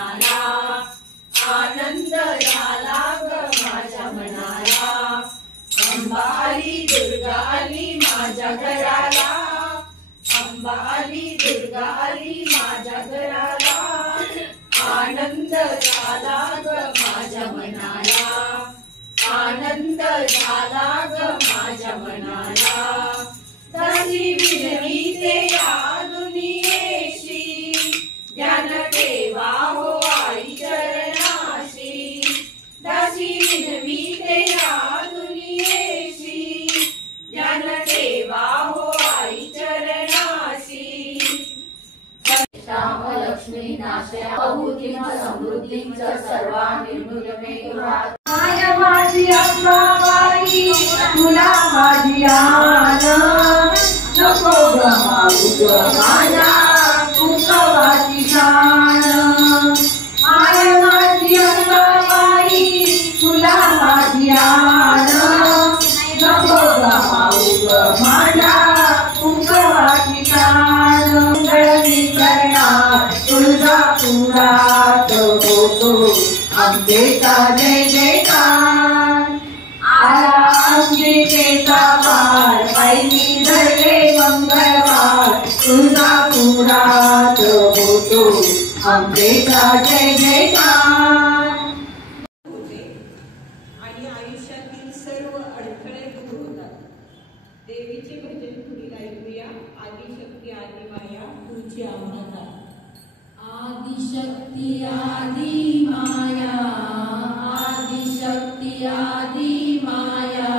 मनाला, आनंद झाला ग माझ्या मनाला। अंबा आली दुर्गा आली माझ्या घराला, अंबा आली दुर्गा आली माझ्या घराला। आनंद झाला ग माझ्या मनाला, आनंद झाला ग माझ्या मनाला। दासी विनवीते या दुनियेशी, ध्यान ठेवा हो आई चरणाशी। दासी विनवीते या दुनियेशी, ध्यान ठेवा हो आई चरणाशी। श्याम लक्ष्मी नाशया बहुतीं समृद्धीं च सर्वा निर्मूलमेव। माया माझी अंबाबाई तुला माझी आन, नको गमावू ग माझ्या कुंकवाची शान। माया माझी अंबाबाई तुला माझी आन, नको गमावू ग माझ्या कुंकवाची शान। मंगळी करणार तुळजापुरात होतो अंबेचा जय जयकार। आला अंबिकेचा वार पहिली धरले मंगळवार, तुळजापुरात होतो अंबेचा जय जयकार। आणि आयुष्यातील सर्व अडथळे दूर होतात। देवीचे भजन पुढील ऐकूया। आदिशक्ती आदि माया तुझी आम्हाला। आदिशक्ती आदि माया, आदिशक्ती आदि माया,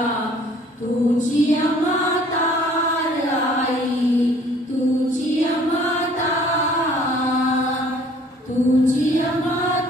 तुझी माता आई, तुझी माता, तुझी माता।